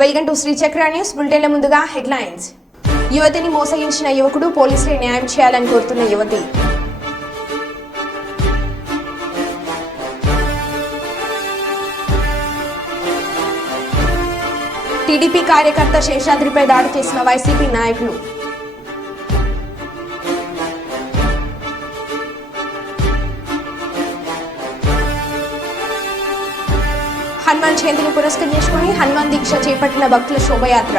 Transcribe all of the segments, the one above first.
Welcome to Shri చక్ర news బులెటిన్ల ముందుగా headlines. యువతిని మోసగించిన యువకుడు పోలీసులే న్యాయం చేయాలని కోరుతున్న యువతి. టీడీపీ కార్యకర్త శేషాద్రిపై దాడి చేసిన వైసీపీ నాయకులు. హనుమాన్ జయంతిని పురస్కరించుకుని హనుమాన్ దీక్ష చేపట్టిన భక్తుల శోభయాత్ర.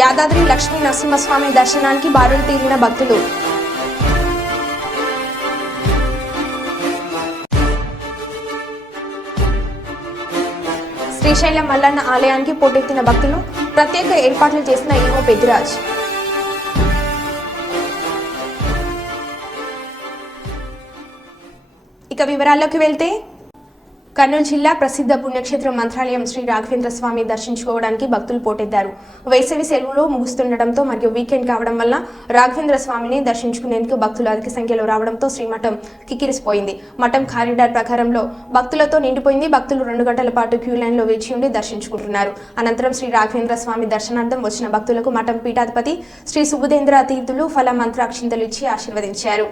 యాదాద్రి లక్ష్మీ నరసింహస్వామి దర్శనానికి బారులు తీరిన భక్తులు. శ్రీశైలం మల్లన్న ఆలయానికి పోటెత్తిన భక్తులు. ప్రత్యేక ఏర్పాట్లు చేసిన ఈవో పెద్దిరాజ్. ఇక వివరాల్లోకి వెళ్తే కర్నూలు జిల్లా ప్రసిద్ధ పుణ్యక్షేత్రం మంత్రాలయం శ్రీ రాఘవేంద్ర స్వామి దర్శించుకోవడానికి భక్తులు పోటెత్తారు. వేసవి సెలవులు ముగుస్తుండటంతో మరియు వీకెండ్ కావడం వల్ల రాఘవేంద్ర స్వామిని దర్శించుకునేందుకు భక్తులు అధిక సంఖ్యలో రావడంతో శ్రీమఠం కిక్కిరిసిపోయింది. మఠం కారిడార్ ప్రకారంలో భక్తులతో నిండిపోయింది. భక్తులు 2 గంటల పాటు క్యూ లైన్లో వేచి ఉండి దర్శించుకుంటున్నారు. అనంతరం శ్రీ రాఘవేంద్ర స్వామి దర్శనార్థం వచ్చిన భక్తులకు మఠం పీఠాధిపతి శ్రీ సుబుధేంద్ర తీర్థులు ఫల మంత్రాక్షింతలు ఇచ్చి ఆశీర్వదించారు.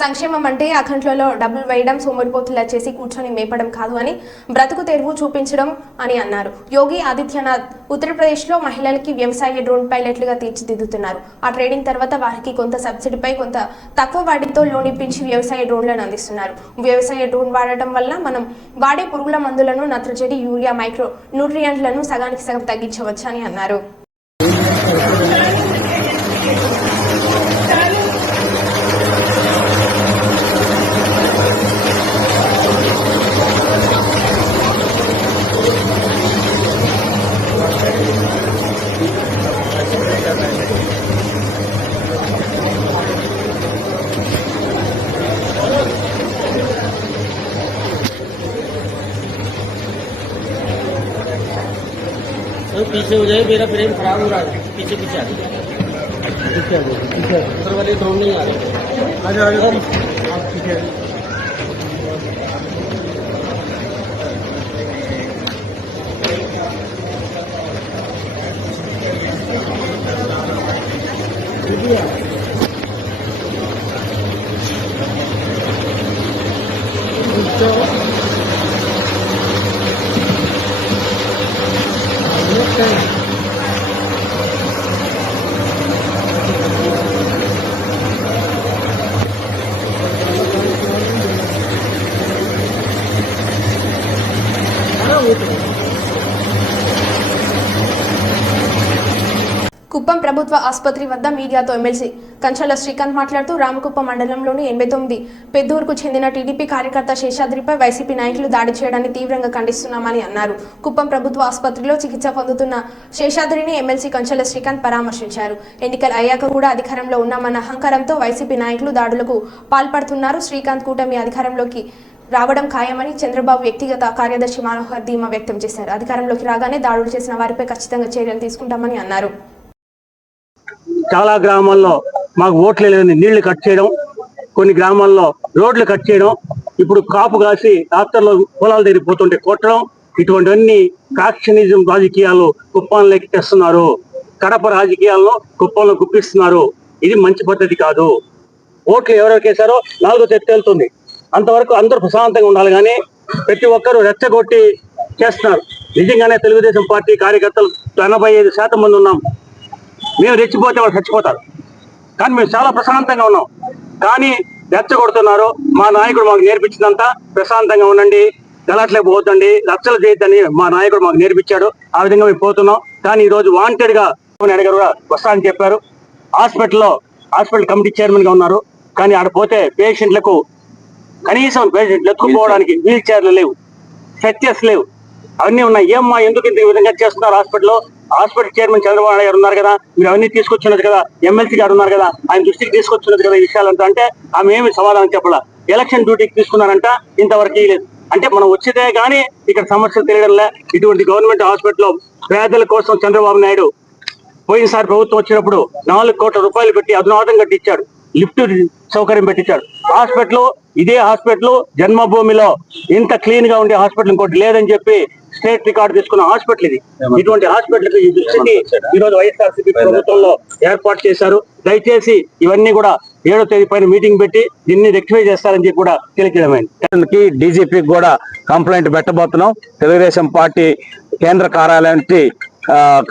సంక్షేమం అంటే అకౌంట్లలో డబ్బులు వేయడం, సోమరిపోతులా చేసి కూర్చొని మేపడం కాదు అని బ్రతుకు తెరువు చూపించడం అని అన్నారు. యోగి ఆదిత్యనాథ్ ఉత్తరప్రదేశ్లో మహిళలకి వ్యవసాయ డ్రోన్ పైలట్లుగా తీర్చిదిద్దుతున్నారు. ఆ ట్రైనింగ్ తర్వాత వారికి కొంత సబ్సిడీపై కొంత తక్కువ వాటితో లోన్ ఇప్పించి వ్యవసాయ డ్రోన్లను అందిస్తున్నారు. వ్యవసాయ డ్రోన్ వాడటం వల్ల మనం వాడే పురుగుల మందులను, నత్రజని, యూరియా, మైక్రో న్యూట్రియంట్లను సగానికి సగం తగ్గించవచ్చని అన్నారు. पीछे हो जाए, मेरा फ्रेम खराब हो रहा है, पीछे पीछे आ जाए, उधर वाले ड्रोन नहीं आ रहे। आप पीछे కుప్పం ప్రభుత్వ ఆసుపత్రి వద్ద మీడియాతో ఎమ్మెల్సీ కంచల శ్రీకాంత్ మాట్లాడుతూ రామకుప్పం మండలంలోని 89 పెద్దూరుకు చెందిన టీడీపీ కార్యకర్త శేషాద్రిపై వైసీపీ నాయకులు దాడి చేయడాన్ని తీవ్రంగా ఖండిస్తున్నామని అన్నారు. కుప్పం ప్రభుత్వ ఆసుపత్రిలో చికిత్స పొందుతున్న శేషాద్రిని ఎమ్మెల్సీ కంచల శ్రీకాంత్ పరామర్శించారు. ఎన్నికలు అయ్యాక కూడా అధికారంలో ఉన్నామన్న అహంకారంతో వైసీపీ నాయకులు దాడులకు పాల్పడుతున్నారు. శ్రీకాంత్ కూటమి అధికారంలోకి రావడం ఖాయమని చంద్రబాబు వ్యక్తిగత కార్యదర్శి మనోహర్ ధీమా వ్యక్తం చేశారు. అధికారంలోకి రాగానే దాడులు చేసిన వారిపై ఖచ్చితంగా చర్యలు తీసుకుంటామని అన్నారు. చాలా గ్రామాల్లో మాకు ఓట్లు లేదని నీళ్లు కట్ చేయడం, కొన్ని గ్రామాల్లో రోడ్లు కట్ చేయడం, ఇప్పుడు కాపు కాసి డాక్టర్లు పొలాల దగ్గర పోతుంటే కొట్టడం, ఇటువంటివన్నీ ఫ్యాక్షనిజం రాజకీయాలు కుప్పంలోకి తెస్తున్నారు. కడప రాజకీయాలను కుప్పంలో గుప్పిస్తున్నారు. ఇది మంచి పద్ధతి కాదు. ఓట్లు ఎవరికి వేశారో 4వ తేదీ తేలుతుంది. అంతవరకు అందరూ ప్రశాంతంగా ఉండాలి. కానీ ప్రతి ఒక్కరూ రెచ్చగొట్టి చేస్తున్నారు. నిజంగానే తెలుగుదేశం పార్టీ కార్యకర్తలు 85% మంది ఉన్నాం. మేము రెచ్చిపోతే వాళ్ళు చచ్చిపోతారు. కానీ మేము చాలా ప్రశాంతంగా ఉన్నాం. కానీ రెచ్చగొడుతున్నారు. మా నాయకుడు మాకు నేర్పించినంత ప్రశాంతంగా ఉండండి, గలాట్లే పోతుండి, రచ్చలు చేయొద్దని మా నాయకుడు మాకు నేర్పించాడు. ఆ విధంగా మేము పోతున్నాం. కానీ ఈ రోజు వాంటెడ్ గా నాయుడు కూడా వస్తానని చెప్పారు. హాస్పిటల్ కమిటీ చైర్మన్ గా ఉన్నారు. కానీ ఆడ పోతే పేషెంట్లకు కనీసం పేషెంట్లు ఎత్తుకుపోవడానికి వీల్ చైర్లు లేవు, స్ట్రెచర్స్ లేవు, అవన్నీ ఉన్నాయి. ఏమ్మా ఎందుకు ఇంత ఈ విధంగా చేస్తున్నారు? హాస్పిటల్ చైర్మన్ చంద్రబాబు నాయుడు గారు ఉన్నారు కదా, మీరు అవన్నీ తీసుకొచ్చినది కదా, ఎమ్మెల్సీ గారు ఉన్నారు కదా, ఆయన దృష్టికి తీసుకొచ్చినది కదా ఈ విషయాలంతా. అంటే ఆమె ఏమి సమాధానం చెప్పాలా. ఎలక్షన్ డ్యూటీకి తీసుకున్నారంట, ఇంతవరకు లేదు. అంటే మనం వచ్చేదే కానీ ఇక్కడ సమస్యలు తెలియడంలే. ఇటువంటి గవర్నమెంట్ హాస్పిటల్లో పేదల కోసం చంద్రబాబు నాయుడు పోయినసారి ప్రభుత్వం వచ్చినప్పుడు 4 కోట్ల రూపాయలు పెట్టి అధునాతం కట్టించాడు, లిఫ్ట్ సౌకర్యం పెట్టించాడు. ఇదే హాస్పిటల్ జన్మభూమిలో ఇంత క్లీన్ గా ఉండే హాస్పిటల్ ఇంకోటి లేదని చెప్పి స్టేట్ రికార్డు తీసుకున్న హాస్పిటల్ ఇది. ఇటువంటి హాస్పిటల్ ఈ దృష్టిని ఈ రోజు వైఎస్ఆర్సీపీ ప్రభుత్వంలో ఏర్పాటు చేశారు. దయచేసి ఇవన్నీ కూడా 7వ తేదీ పైన మీటింగ్ పెట్టి దీన్ని రెక్టిఫై చేస్తారని చెప్పి కూడా తెలియజేయమైంది. డీజీపీకి కూడా కంప్లైంట్ పెట్టబోతున్నాం. తెలుగుదేశం పార్టీ కేంద్ర కార్యాలయానికి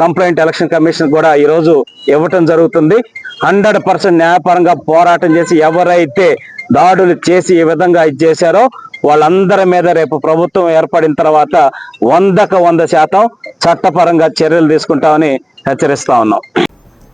కంప్లైంట్ ఎలక్షన్ కమిషన్ కూడా ఈ రోజు ఇవ్వటం జరుగుతుంది. 100% న్యాయపరంగా పోరాటం చేసి ఎవరైతే దాడులు చేసి ఈ విధంగా చేశారో వాళ్ళందరి మీద రేపు ప్రభుత్వం ఏర్పడిన తర్వాత 100% చట్టపరంగా చర్యలు తీసుకుంటామని హెచ్చరిస్తా ఉన్నాం.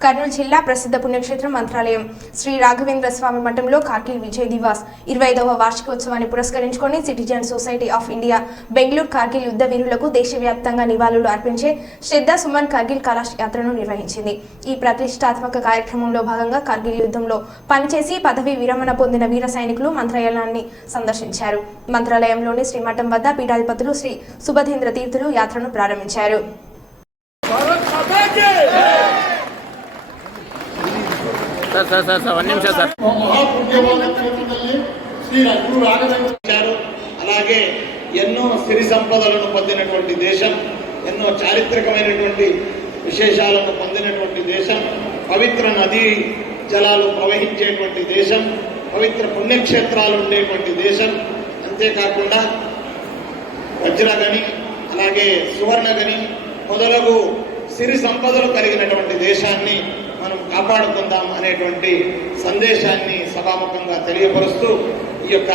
కర్నూలు జిల్లా ప్రసిద్ధ పుణ్యక్షేత్రం మంత్రాలయం శ్రీ రాఘవేంద్ర స్వామి మఠంలో కార్గిల్ విజయ్ దివాస్ 25వ వార్షికోత్సవాన్ని పురస్కరించుకొని citizen society of India Bengaluru Kargil యుద్ధ వీరులకు దేశవ్యాప్తంగా నివాళులు అర్పించే శ్రద్ధ సుమన్ కార్గిల్ కళాశ యాత్రను నిర్వహించింది. ఈ ప్రతిష్టాత్మక కార్యక్రమంలో భాగంగా కార్గిల్ యుద్ధంలో పనిచేసి పదవి విరమణ పొందిన వీర సైనికులు మంత్రాలయాన్ని సందర్శించారు. మంత్రాలయంలోని శ్రీమఠం వద్ద పీఠాధిపతులు శ్రీ సుభధేంద్ర తీర్థులు యాత్రను ప్రారంభించారు. అలాగే ఎన్నో సిరి సంపదలను పొందినటువంటి దేశం, ఎన్నో చారిత్రకమైనటువంటి విశేషాలను పొందినటువంటి దేశం, పవిత్ర నదీ జలాలు ప్రవహించేటువంటి దేశం, పవిత్ర పుణ్యక్షేత్రాలు ఉండేటువంటి దేశం. అంతేకాకుండా వజ్రగని అలాగే సువర్ణగని మొదలగు సిరి సంపదలు కలిగినటువంటి దేశాన్ని మనం కాపాడుకుందాం అనేటువంటి సందేశాన్ని సభాముఖంగా తెలియపరుస్తూ ఈ యొక్క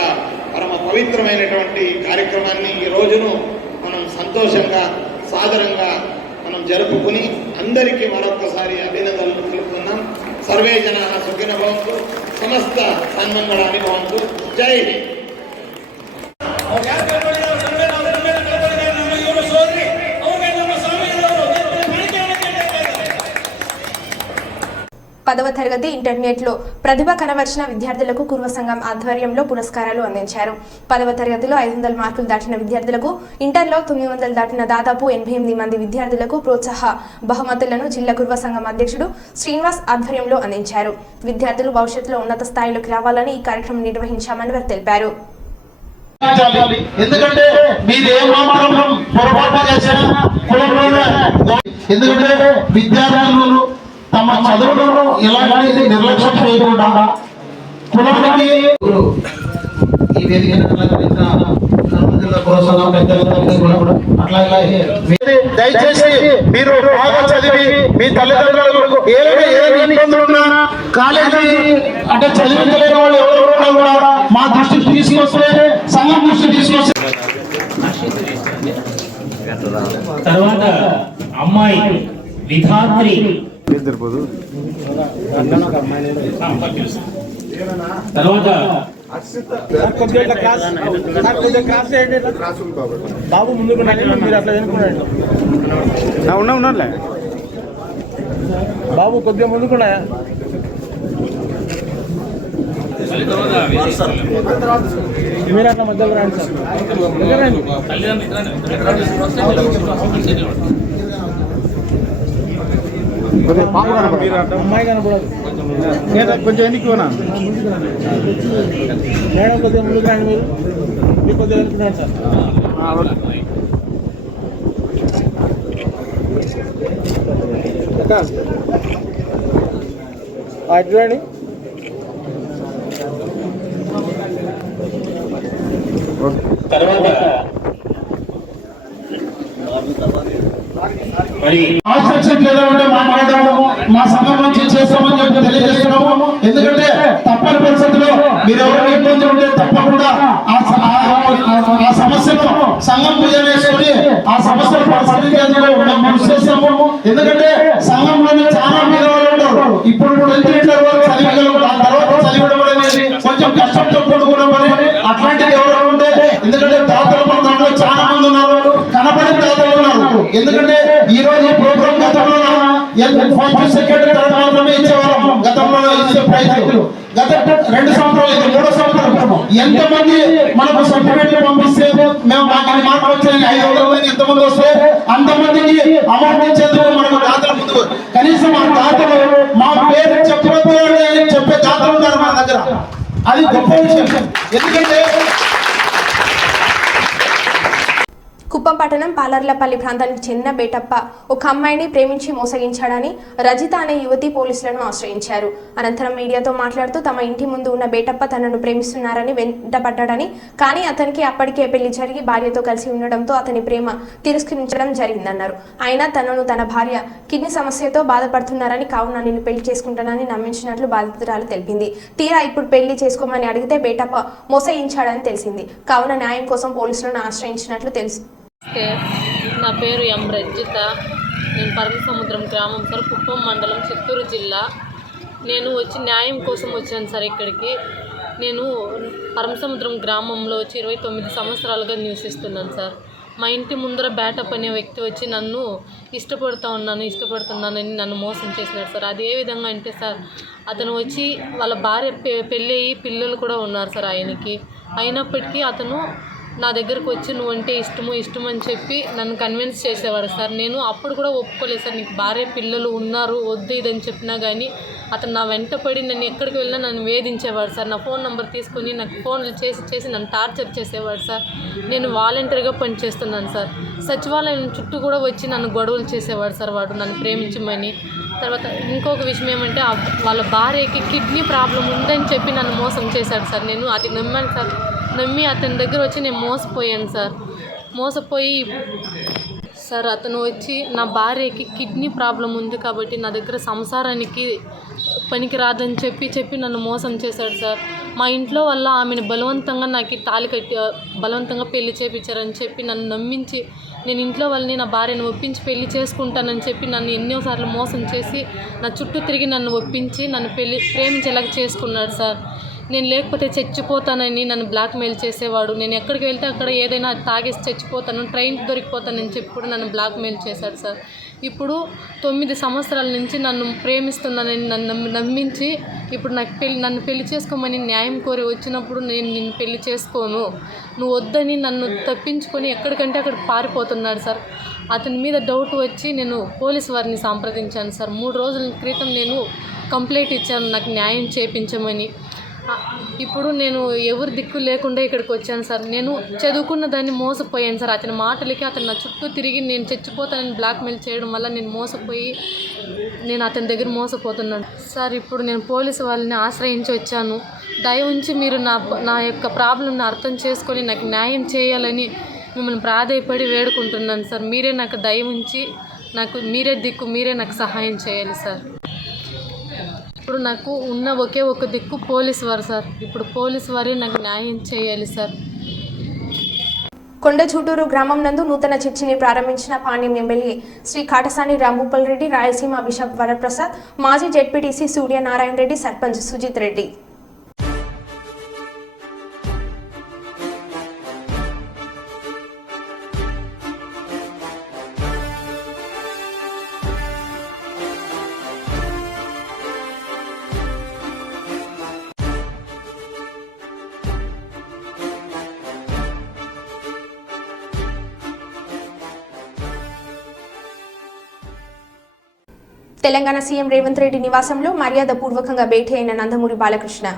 పరమ పవిత్రమైనటువంటి కార్యక్రమాన్ని ఈ రోజును మనం సంతోషంగా సాదరంగా మనం జరుపుకుని అందరికీ మరొకసారి అభినందనలు తెలుపుతున్నాం. సర్వే జనాః సుఖినో భవంతు, సమస్త సన్మంగళాని భవంతు. జై హింద్. 10వ తరగతి ఇంటర్మీడియట్లో ప్రతిభ కనబర్చిన విద్యార్థులకు కుర్వ సంఘం ఆధ్వర్యంలో పురస్కారాలు అందించారు. 10వ తరగతిలో 500 మార్కులు దాటిన విద్యార్థులకు, ఇంటర్లో 900 దాటిన దాదాపు 88 మంది విద్యార్థులకు ప్రోత్సాహ బహుమతులను జిల్లా కుర్వ సంఘం అధ్యక్షుడు శ్రీనివాస్ ఆధ్వర్యంలో అందించారు. విద్యార్థులు భవిష్యత్తులో ఉన్నత స్థాయిలోకి రావాలని ఈ కార్యక్రమం నిర్వహించామని వారు తెలిపారు. ఎందుకంటే మీరు ఏ మాత్రం పొరపాటు చేసినా ఎందుకంటే విద్యార్థులు తమ చదువులను ఎలాంటి నిర్లక్ష్యం చేయకుండా కులానికి ఈ వేదిక దయచేసి మీరు బాగా చదివి మీ తల్లిదండ్రులకు ఏదైనా ఇబ్బందులు ఉన్నా కాలేజీ అంటే చదివించలేని వాళ్ళు ఎవరు ఉన్నా కూడా మా దృష్టికి తీసుకొస్తే సంఘం దృష్టికి తీసుకొస్తే. తర్వాత అమ్మాయి విధాత్రి తర్వాత బాబు ముందుకు మీరు అట్లా అనుకున్నాడు. ఉన్నాలే బాబు కొద్దిగా ముందుకున్నాయా. మీరు అట్లా మధ్యలో రండి సార్. అమ్మాయి కనపడదు కొంచెం ఎన్నికనా మేడం కొద్దిగా ముందుకు రండి. మీరు కొద్దిగా ఎన్నుకున్నాడు సార్. చూడండి. తర్వాత మరి ఆసక్తి లేదంటే మాట్లాడము మా సంఘం నుంచి చేస్తామని చెప్పి తెలియజేస్తున్నాము. ఎందుకంటే తప్పని పరిస్థితుల్లో మీరు ఎవరైనా ఇబ్బంది ఉంటే తప్పకుండా ఆ సమస్యను సంఘం మీద వేసుకొని ఆ సమస్యను పరిష్కరించేందుకు మేము కృషి చేస్తాము. ఎందుకంటే సంఘంలోనే చాలా మీద వాళ్ళు ఉంటారు. ఇప్పుడు 10th ఇంటర్ వరకు చదివగలరు, దాని తర్వాత చదివడం అనేది కొంచెం కష్టంతో కూడుకున్న పని. అట్లాంటిది ఎవరైనా ఉంటే, ఎందుకంటే దాతలు మన దాంట్లో చాలా మంది ఉన్నారు, కనపడిన దాతలు ఉన్నారు. ఎందుకంటే ఈ రోజు ఈ ప్రోగ్రామ్ గతంలో ఫస్ట్ సెకండ్ థర్డ్ మాత్రమే ఇచ్చేవాళ్ళం. గతంలో ఇచ్చే ప్రైజులు గత 2 సంవత్సరాలు ఇది 3వ సంవత్సరం. ఎంతమంది మనకు సర్టిఫికేట్లు పంపిస్తే మేము మాకు మాట వచ్చాయని 500 మంది ఎంతమంది వస్తే అంతమందికి అమౌంట్ ఇచ్చేందుకు మనకు దాతలు ముందుకు, కనీసం ఆ దాతలు మా పేరు చెప్పకపోయారని చెప్పే దాతలు ఉన్నారు మన దగ్గర. అది గొప్ప విషయం. ఎందుకంటే కుప్పం పట్టణం పాలర్లపల్లి ప్రాంతానికి చెందిన బేటప్ప ఒక అమ్మాయిని ప్రేమించి మోసగించాడని రజిత అనే యువతి పోలీసులను ఆశ్రయించారు. అనంతరం మీడియాతో మాట్లాడుతూ తమ ఇంటి ముందు ఉన్న బేటప్ప తనను ప్రేమిస్తున్నారని వెంటపడ్డాడని, కానీ అతనికి అప్పటికే పెళ్లి జరిగి భార్యతో కలిసి ఉండడంతో అతని ప్రేమ తిరస్కరించడం జరిగిందన్నారు. అయినా తనను తన భార్య కిడ్నీ సమస్యతో బాధపడుతున్నారని, కావున నిన్ను పెళ్లి చేసుకుంటానని నమ్మించినట్లు బాధితురాలు తెలిపింది. తీరా ఇప్పుడు పెళ్లి చేసుకోమని అడిగితే బేటప్ప మోసగించాడని తెలిసింది. కావున న్యాయం కోసం పోలీసులను ఆశ్రయించినట్లు తెలుసు. నా పేరు ఎం రజిత. నేను పరమసముద్రం గ్రామం సార్, కుప్పం మండలం, చిత్తూరు జిల్లా. నేను వచ్చి న్యాయం కోసం వచ్చాను సార్ ఇక్కడికి. నేను పరమసముద్రం గ్రామంలో వచ్చి 29 సంవత్సరాలుగా నివసిస్తున్నాను సార్. మా ఇంటి ముందర బేటప్ అనే వ్యక్తి వచ్చి నన్ను ఇష్టపడుతున్నానని నన్ను మోసం చేసినాడు సార్. అది ఏ విధంగా అంటే సార్, అతను వచ్చి వాళ్ళ భార్య పెళ్ళి అయ్యి పిల్లలు కూడా ఉన్నారు సార్ ఆయనకి. అయినప్పటికీ అతను నా దగ్గరకు వచ్చి నువ్వంటే ఇష్టం అని చెప్పి నన్ను కన్విన్స్ చేసేవాడు సార్. నేను అప్పుడు కూడా ఒప్పుకోలేదు సార్. నీకు భార్య పిల్లలు ఉన్నారు, వద్దు ఇదని చెప్పినా కానీ అతను నా వెంట పడి నన్ను ఎక్కడికి వెళ్ళినా నన్ను వేధించేవాడు సార్. నా ఫోన్ నెంబర్ తీసుకొని నాకు ఫోన్లు చేసి నన్ను టార్చర్ చేసేవాడు సార్. నేను వాలంటీర్గా పనిచేస్తున్నాను సార్. సచివాలయం చుట్టూ కూడా వచ్చి నన్ను గొడవలు చేసేవాడు సార్ వాడు, నన్ను ప్రేమించమని. తర్వాత ఇంకొక విషయం ఏమంటే వాళ్ళ భార్యకి కిడ్నీ ప్రాబ్లం ఉందని చెప్పి నన్ను మోసం చేశాడు సార్. నేను అది నమ్మాను సార్. నమ్మి అతని దగ్గర వచ్చి నేను మోసపోయాను సార్. సార్ అతను వచ్చి నా భార్యకి కిడ్నీ ప్రాబ్లం ఉంది కాబట్టి నా దగ్గర సంసారానికి పనికి రాదని చెప్పి నన్ను మోసం చేశాడు సార్. మా ఇంట్లో వల్ల ఆమెను బలవంతంగా నాకు తాళి కట్టి బలవంతంగా పెళ్లి చేయించారని చెప్పి నన్ను నమ్మించి, నేను ఇంట్లో వాళ్ళని నా భార్యను ఒప్పించి పెళ్లి చేసుకుంటానని చెప్పి నన్ను ఎన్నోసార్లు మోసం చేసి నా చుట్టూ తిరిగి నన్ను ఒప్పించి నన్ను ప్రేమించేలాగా చేసుకున్నాడు సార్. నేను లేకపోతే చచ్చిపోతానని నన్ను బ్లాక్మెయిల్ చేసేవాడు. నేను ఎక్కడికి వెళ్తే అక్కడ ఏదైనా తాగేసి చచ్చిపోతాను, ట్రైన్ దొరికిపోతానని చెప్పి కూడా నన్ను బ్లాక్మెయిల్ చేశాడు సార్. ఇప్పుడు 9 సంవత్సరాల నుంచి నన్ను ప్రేమిస్తున్నానని నన్ను నమ్మించి ఇప్పుడు నన్ను పెళ్లి చేసుకోమని న్యాయం కోరి వచ్చినప్పుడు నేను నిన్ను పెళ్లి చేసుకోను, నువ్వు వద్దని నన్ను తప్పించుకొని ఎక్కడికంటే అక్కడ పారిపోతున్నాడు సార్. అతని మీద డౌట్ వచ్చి నేను పోలీసు వారిని సంప్రదించాను సార్. 3 రోజుల క్రితం నేను కంప్లైంట్ ఇచ్చాను నాకు న్యాయం చేయించమని. ఇప్పుడు నేను ఎవరు దిక్కు లేకుండా ఇక్కడికి వచ్చాను సార్. నేను చదువుకున్న దాన్ని మోసపోయాను సార్. అతని మాటలకి అతను నా చుట్టూ తిరిగి నేను చచ్చిపోతానని బ్లాక్మెయిల్ చేయడం వల్ల నేను మోసపోయి నేను అతని దగ్గర మోసపోతున్నాను సార్. ఇప్పుడు నేను పోలీసు వాళ్ళని ఆశ్రయించి వచ్చాను. దయ ఉంచి మీరు నా యొక్క ప్రాబ్లంని అర్థం చేసుకొని నాకు న్యాయం చేయాలని మిమ్మల్ని ప్రాధేయపడి వేడుకుంటున్నాను సార్. మీరే నాకు దయ ఉంచి మీరే దిక్కు, మీరే నాకు సహాయం చేయాలి సార్. ఇప్పుడు నాకు ఉన్న ఒకే ఒక దిక్కు పోలీసు వారు సార్. ఇప్పుడు పోలీసు వారే నాకు న్యాయం చేయాలి సార్. కొండచూటూరు గ్రామం నందు నూతన చర్చిని ప్రారంభించిన పాణ్యం ఎమ్మెల్యే శ్రీ కాటసాని రాంభూపాల్ రెడ్డి, రాయలసీమ బిషప్ వరప్రసాద్, మాజీ జెడ్పీటీసీ సూర్యనారాయణ రెడ్డి, సర్పంచ్ సుజిత్ రెడ్డి. తెలంగాణ సీఎం రేవంత్ రెడ్డి నివాసంలో మర్యాదపూర్వకంగా భేటీ అయిన నందమూరి బాలకృష్ణ.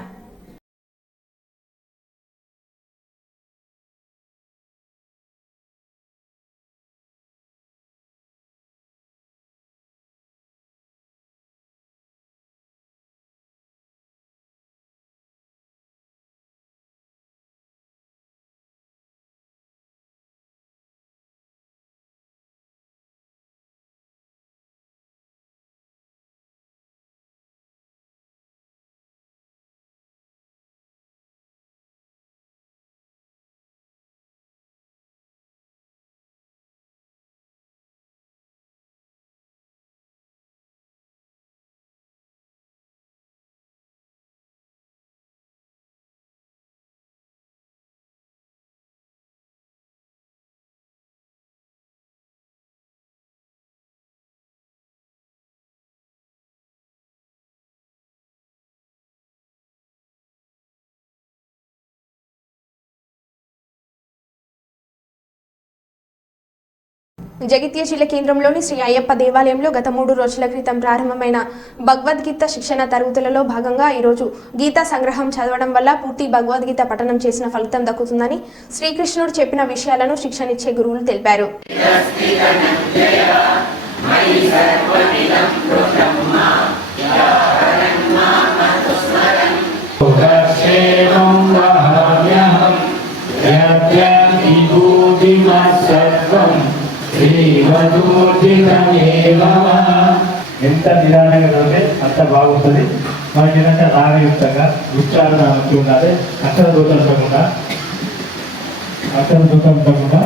జగిత్యాల జిల్లా కేంద్రంలోని శ్రీ అయ్యప్ప దేవాలయంలో గత 3 రోజుల క్రితం ప్రారంభమైన భగవద్గీత శిక్షణ తరగతులలో భాగంగా ఈరోజు గీతా సంగ్రహం చదవడం వల్ల పూర్తి భగవద్గీత పఠనం చేసిన ఫలితం దక్కుతుందని శ్రీకృష్ణుడు చెప్పిన విషయాలను శిక్షణిచ్చే గురువులు తెలిపారు. ఎంత నిదానంగా చదివితే అంత బాగుంటుంది. మనకి ఏంటంటే రాగయుక్తంగా ఉచ్చారణ మంచి ఉండాలి. అక్షర దూతం ఉండకుండా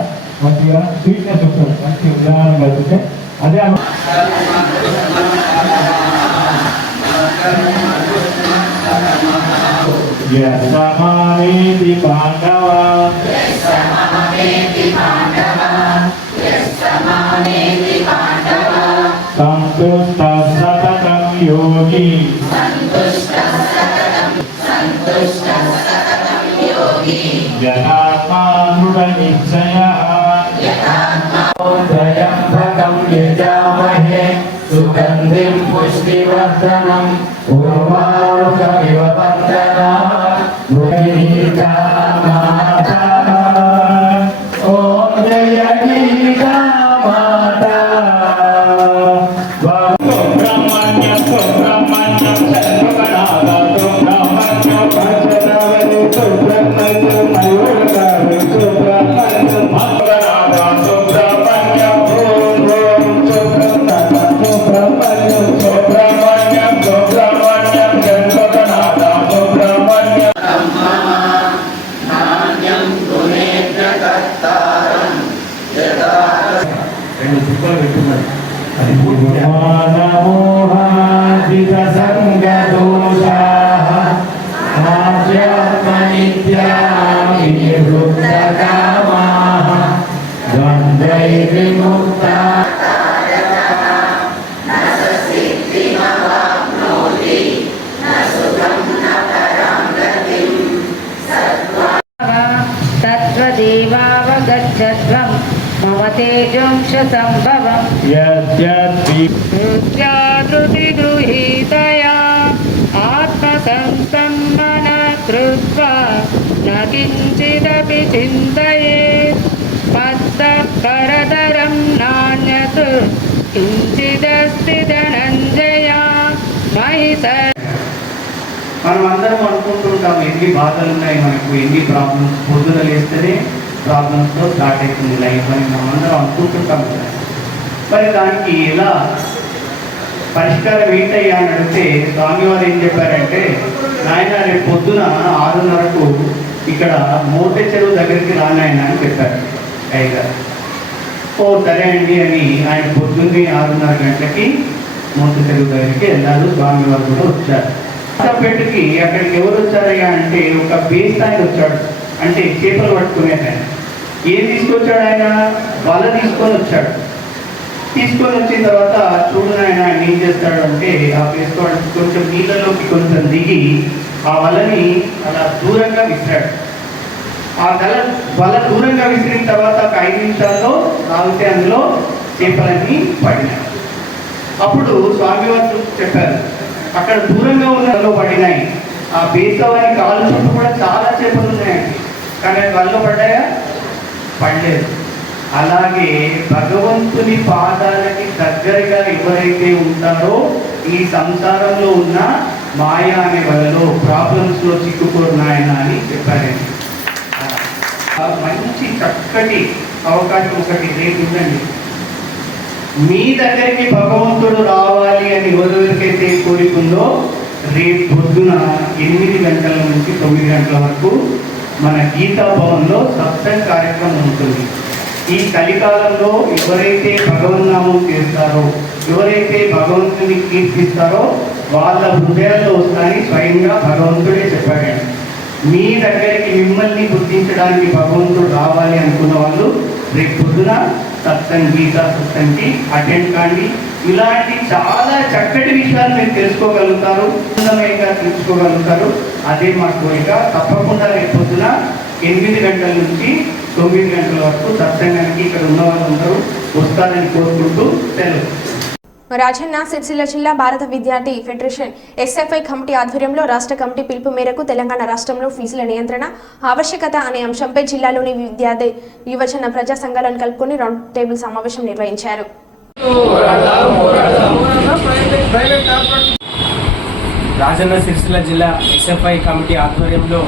మంచిగా స్వీట్నెస్ ఉంటుంది. మంచి నిదానంగా చదివితే అదే యస్సమానేతి పాండవా సంతుష్ట సతతం యోగి యథాత్మానుడ నిశ్చయః త్రయంబకం యజామహే సుగంధిం పుష్టివర్ధనం ఉర్వారుకమివ వందనాత్ గీతా మాతా. ఓం జయ గీతా మాతా. తత్వదేవావగచ్చత్వం మమ తేజంశ సంభవం యద్యద్వి గృహీతయా ఆత్మసంసమ్మన కృత్వా న కించిదపి చింతయేత్ మత్తః పరతరం నాన్యత్ కించిదస్తి ధనంజయ మయి. మనం అందరం అనుకుంటుంటాం ఎన్ని బాధలు ఉన్నాయి మనకు, ఎన్ని ప్రాబ్లమ్స్. పొద్దున లేస్తేనే ప్రాబ్లమ్స్తో స్టార్ట్ అవుతుంది లైఫ్ అని మనం అందరం అనుకుంటుంటాం కదా. మరి దానికి ఎలా పరిష్కారం ఏంటయ్యా అని అడిగితే స్వామివారు ఏం చెప్పారంటే, నాయన రేపు పొద్దున 6:30కు ఇక్కడ మోర్టె చెరువు దగ్గరికి రానాయన అని చెప్పారు అయ్యగారు. ఓ సరే అండి అని ఆయన పొద్దున్నే 6:30 గంటలకి మోర్టె చెరువు దగ్గరికి వెళ్ళారు. స్వామివారు కూడా వచ్చారు. పెట్టుకి అక్కడికి ఎవరు వచ్చారయ్యా అంటే ఒక బేస్ ఆయన వచ్చాడు, అంటే చేపలు పట్టుకునే ఆయన. ఏం తీసుకొచ్చాడు ఆయన? వల తీసుకొని వచ్చాడు. తీసుకొని వచ్చిన తర్వాత చూడు ఆయన ఏం చేస్తాడు అంటే ఆ వేసుకోవడం కొంచెం నీళ్ళలోకి కొంచెం దిగి ఆ వలని అలా దూరంగా విసిరాడు. ఆ వల దూరంగా విసిరిన తర్వాత ఒక 5 నిమిషాల్లో రాగితే అందులో చేపలన్నీ పడినాయి. అప్పుడు స్వామివారు చెప్పారు, అక్కడ దూరంగా ఉన్న పడినాయి. ఆ బేసవాని కాలు చుట్టూ కూడా చాలా చేపలు ఉన్నాయండి, కానీ అది వల్ల పడ్డాయా? పడలేదు. అలాగే భగవంతుని పాదాలకి దగ్గరగా ఎవరైతే ఉంటారో ఈ సంసారంలో ఉన్న మాయా అనే వలలో ప్రాబ్లమ్స్లో చిక్కుకోరున్నాయన అని చెప్పారండి. మంచి చక్కటి అవకాశం ఒకటి రేపు ఉందండి. మీ దగ్గరికి భగవంతుడు రావాలి అని ఎవరెవరికైతే కోరికుందో రేపు పొద్దున 8 గంటల నుంచి 9 గంటల వరకు మన గీతా భవన్లో సత్సంగ్ కార్యక్రమం ఉంటుంది. ఈ కలికాలంలో ఎవరైతే భగవన్నామం చేస్తారో, ఎవరైతే భగవంతుని కీర్తిస్తారో వాళ్ళ హృదయాల్లో వస్తాయని స్వయంగా భగవంతుడే చెప్పాడండి. మీ దగ్గరికి మిమ్మల్ని గుర్తించడానికి భగవంతుడు రావాలి అనుకున్న వాళ్ళు రేపు పొద్దున సత్సంగ్ గీతా సత్సంగ్కి అటెండ్ కాండి. ఇలాంటి చాలా చక్కటి విషయాలు మీరు తెలుసుకోగలుగుతారు, ఆనందమయంగా తెలుసుకోగలుగుతారు. అదే మా కోరిక. తప్పకుండా రేపు పొద్దున 8 గంటల నుంచి 9 గంటల వరకు సత్సంగానికి ఇక్కడ ఉన్న వాళ్ళు అందరూ వస్తారని కోరుకుంటూ సెలవు. రాజన్న సిరిసిల్ల జిల్లా భారత విద్యార్థి ఫెడరేషన్ ఎస్ఎఫ్ఐ కమిటీ ఆధ్వర్యంలో రాష్ట్ర కమిటీ పిలుపు మేరకు తెలంగాణ రాష్ట్రంలో ఫీజుల నియంత్రణ ఆవశ్యకత అనే అంశంపై జిల్లాలోని విద్యార్థి యువజన ప్రజా సంఘాలను కలుపుకొని రౌండ్ టేబుల్ సమావేశం నిర్వహించారు. రాజన్న సిరిసిల్ల జిల్లా ఎస్ఎఫ్ఐ కమిటీ ఆధ్వర్యంలో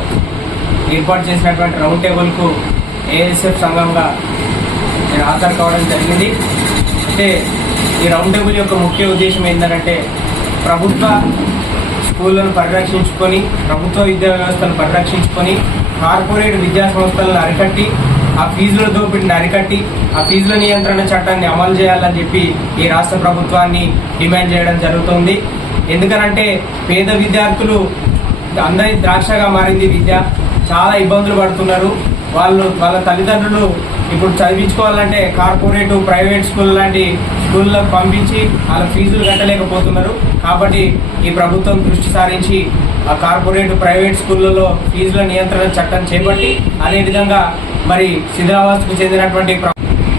ఏర్పాటు చేసినటువంటి రౌండ్ టేబుల్కు ఏఎస్ఎఫ్ సంఘంగా నేను హాజరు కావడం జరిగింది. అంటే ఈ రౌండ్ టేబుల్ యొక్క ముఖ్య ఉద్దేశం ఏంటంటే ప్రభుత్వ స్కూళ్ళను పరిరక్షించుకొని, ప్రభుత్వ విద్యా వ్యవస్థను పరిరక్షించుకొని, కార్పొరేట్ విద్యా సంస్థలను అరికట్టి, ఆ ఫీజుల దోపిడిని అరికట్టి, ఆ ఫీజుల నియంత్రణ చట్టాన్ని అమలు చేయాలని చెప్పి ఈ రాష్ట్ర ప్రభుత్వాన్ని డిమాండ్ చేయడం జరుగుతుంది. ఎందుకనంటే పేద విద్యార్థులు అందరి ద్రాక్షగా మారింది విద్య, చాలా ఇబ్బందులు పడుతున్నారు. వాళ్ళ తల్లిదండ్రులు ఇప్పుడు చదివించుకోవాలంటే కార్పొరేట్ ప్రైవేట్ స్కూల్ లాంటి స్కూళ్ళకు పంపించి వాళ్ళ ఫీజులు కట్టలేకపోతున్నారు. కాబట్టి ఈ ప్రభుత్వం దృష్టి సారించి ఆ కార్పొరేట్ ప్రైవేట్ స్కూళ్ళలో ఫీజుల నియంత్రణ చట్టం చేపట్టి, అదేవిధంగా మరి శిథిలావస్థకు చెందినటువంటి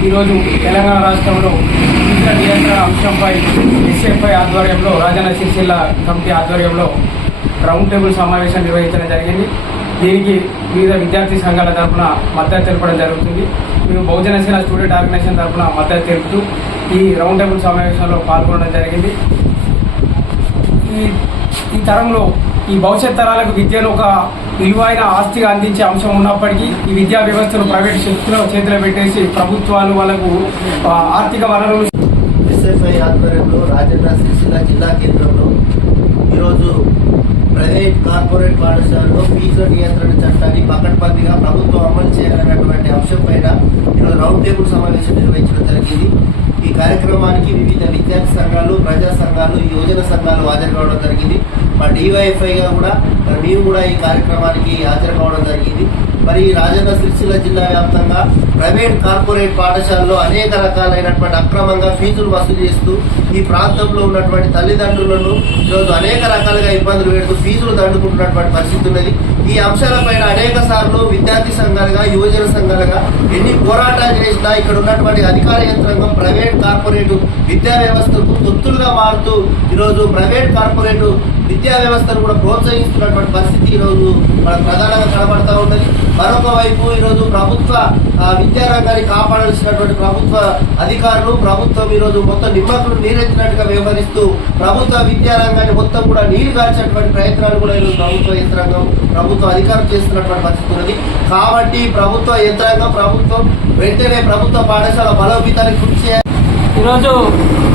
ఈరోజు తెలంగాణ రాష్ట్రంలో ఫీజుల నియంత్రణ అంశంపై ఎస్ఎఫ్ఐ ఆధ్వర్యంలో రాజన్న సిరిసిల్ల కమిటీ ఆధ్వర్యంలో రౌండ్ టేబుల్ సమావేశం నిర్వహించడం జరిగింది. దీనికి వివిధ విద్యార్థి సంఘాల తరఫున మద్దతు తెలపడం జరుగుతుంది. మేము బహుజన సేన స్టూడెంట్ ఆర్గనైజేషన్ తరఫున మద్దతు తెలుపుతూ ఈ రౌండ్ టేబుల్ సమావేశంలో పాల్గొనడం జరిగింది. ఈ తరంలో ఈ భవిష్యత్ తరాలకు విద్యను ఒక విలువైన ఆస్తిగా అందించే అంశం ఉన్నప్పటికీ ఈ విద్యా వ్యవస్థను ప్రైవేట్ శక్తుల చేతిలో పెట్టేసి ప్రభుత్వాలు వాళ్ళకు ఆర్థిక వనరులు. ఎస్ఎఫ్ఐ ఆధ్వర్యంలో రాజన్న సిరిసిల్ల జిల్లా కేంద్రంలో ఈరోజు ప్రైవేట్ కార్పొరేట్ పాఠశాలలో ఫీజుల నియంత్రణ చట్టాన్ని పకడ్బందీగా ప్రభుత్వం అమలు చేయాలన్నటువంటి అంశం పైన ఈరోజు రౌండ్ టేబుల్ సమావేశం నిర్వహించడం జరిగింది. ఈ కార్యక్రమానికి వివిధ విద్యార్థి సంఘాలు, ప్రజా సంఘాలు, యువజన సంఘాలు హాజరు కావడం జరిగింది. మా డివైఎఫ్ఐగా కూడా మేము కూడా ఈ కార్యక్రమానికి హాజరు కావడం జరిగింది. మరి రాజన్న సిరిసిల్ల జిల్లా వ్యాప్తంగా ప్రైవేట్ కార్పొరేట్ పాఠశాలలో అనేక రకాలైనటువంటి అక్రమంగా ఫీజులు వసూలు చేస్తూ ఈ ప్రాంతంలో ఉన్నటువంటి తల్లిదండ్రులను ఈరోజు అనేక రకాలుగా ఇబ్బందులు పెడుతూ ఫీజులు దండుకుంటున్నటువంటి పరిస్థితి ఉన్నది. ఈ అంశాలపైన అనేక సార్లు విద్యార్థి సంఘాలుగా, యువజన సంఘాలుగా ఎన్ని పోరాటాలు చేసినా ఇక్కడ ఉన్నటువంటి అధికార యంత్రాంగం ప్రైవేట్ కార్పొరేట్ విద్యా వ్యవస్థకు తొత్తులుగా మారుతూ ఈరోజు ప్రైవేట్ కార్పొరేట్ విద్యా వ్యవస్థను కూడా ప్రోత్సహిస్తున్నటువంటి పరిస్థితి ఈరోజు మనకు ప్రధానంగా కనబడతా ఉన్నది. మరొక వైపు ఈరోజు ప్రభుత్వ విద్యారంగాన్ని కాపాడాల్సినటువంటి ప్రభుత్వ అధికారులు, ప్రభుత్వం ఈరోజు మొత్తం నిమ్మకులు నీరెత్తినట్టుగా వ్యవహరిస్తూ ప్రభుత్వ విద్యారంగాన్ని మొత్తం కూడా నీరు గార్చేటువంటి ప్రయత్నాలు కూడా ఈరోజు ప్రభుత్వ యంత్రాంగం, ప్రభుత్వ అధికారులు చేస్తున్నటువంటి పరిస్థితి ఉన్నది. కాబట్టి ప్రభుత్వ యంత్రాంగం, ప్రభుత్వం వెంటనే ప్రభుత్వ పాఠశాల బలోపేతానికి కృషి చేయాలి. ఈరోజు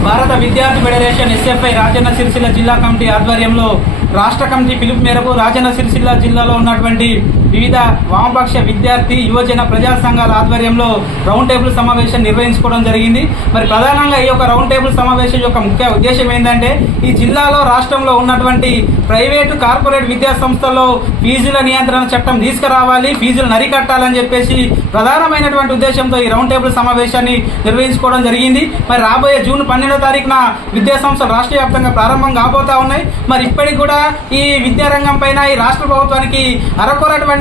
భారత విద్యార్థి ఫెడరేషన్ ఎస్ఎఫ్ఐ రాజన్న సిరిసిల్ల జిల్లా కమిటీ ఆధ్వర్యంలో రాష్ట్ర కమిటీ పిలుపు మేరకు రాజన్న సిరిసిల్ల జిల్లాలో ఉన్నటువంటి వివిధ వామపక్ష విద్యార్థి, యువజన ప్రజా సంఘాల ఆధ్వర్యంలో రౌండ్ టేబుల్ సమావేశం నిర్వహించుకోవడం జరిగింది. మరి ప్రధానంగా ఈ యొక్క రౌండ్ టేబుల్ సమావేశం యొక్క ముఖ్య ఉద్దేశం ఏంటంటే ఈ జిల్లాలో, రాష్ట్రంలో ఉన్నటువంటి ప్రైవేటు కార్పొరేట్ విద్యా సంస్థల్లో ఫీజుల నియంత్రణ చట్టం తీసుకురావాలి, ఫీజులు నరికట్టాలని చెప్పేసి ప్రధానమైనటువంటి ఉద్దేశంతో ఈ రౌండ్ టేబుల్ సమావేశాన్ని నిర్వహించుకోవడం జరిగింది. మరి రాబోయే జూన్ 12వ తారీఖున విద్యా సంస్థలు రాష్ట్ర వ్యాప్తంగా ప్రారంభం కాబోతా ఉన్నాయి. మరి ఇప్పటికి కూడా ఈ విద్యారంగం పైన ఈ రాష్ట్ర ప్రభుత్వానికి అరకొరటువంటి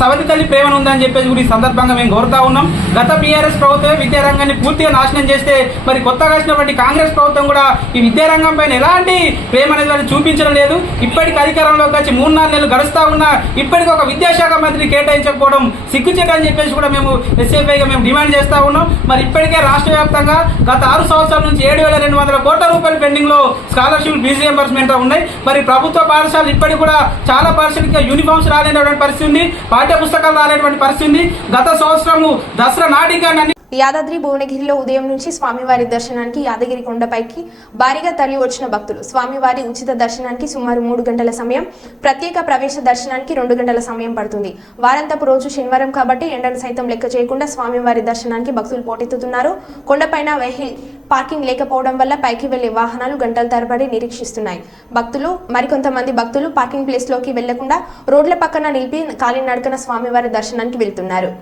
సవతి తల్లి ప్రేమను ఉందని చెప్పేసి కూడా ఈ సందర్భంగా మేము కోరుతా ఉన్నాం. గత బీఆర్ఎస్ ప్రభుత్వం విద్యారంగాన్ని పూర్తిగా నాశనం చేస్తే మరి కొత్తగా వచ్చినటువంటి కాంగ్రెస్ ప్రభుత్వం కూడా ఈ విద్యారంగం పైన ఎలాంటి ప్రేమ అనేది చూపించడం లేదు. ఇప్పటికి అధికారంలోకి వచ్చి 3-4 నెలలు గడుస్తా ఉన్నా ఇప్పటికి ఒక విద్యాశాఖ మంత్రి కేటాయించకపోవడం సిగ్గుచేటని చెప్పేసి కూడా మేము ఎస్ఎఫ్ఐగా మేము డిమాండ్ చేస్తా ఉన్నాం. మరి ఇప్పటికే రాష్ట్ర వ్యాప్తంగా గత 6 సంవత్సరాల నుంచి 7,200 కోట్ల రూపాయలు పెండింగ్ లో స్కాలర్షిప్, ఫీజు రియంబర్స్మెంట్ ఉన్నాయి. మరి ప్రభుత్వ పాఠశాలలు ఇప్పటికి కూడా చాలా పాఠశాలకి యూనిఫామ్స్ రాలేనటువంటి పరిస్థితి ఉంది, పాఠ్య పుస్తకాలు రాలేటువంటి పరిస్థితి ఉంది. గత సంవత్సరము దసరా నాటిగా యాదాద్రి భువనగిరిలో ఉదయం నుంచి స్వామివారి దర్శనానికి యాదగిరి కొండపైకి భారీగా తరలి వచ్చిన భక్తులు. స్వామివారి ఉచిత దర్శనానికి సుమారు 3 గంటల సమయం, ప్రత్యేక ప్రవేశ దర్శనానికి 2 గంటల సమయం పడుతుంది. వారాంతపు రోజు శనివారం కాబట్టి ఎండను సైతం లెక్క చేయకుండా స్వామివారి దర్శనానికి భక్తులు పోటెత్తుతున్నారు. కొండపైన వెహికల్ పార్కింగ్ లేకపోవడం వల్ల పైకి వెళ్లే వాహనాలు గంటల తరబడి నిరీక్షిస్తున్నాయి. భక్తులు మరికొంతమంది భక్తులు పార్కింగ్ ప్లేస్ లోకి వెళ్లకుండా రోడ్ల పక్కన నిలిపి కాలినడకన స్వామివారి దర్శనానికి వెళ్తున్నారు.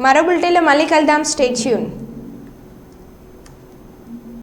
మరో బులెటిన్లో మళ్ళీ కలుద్దాం. Stay tune.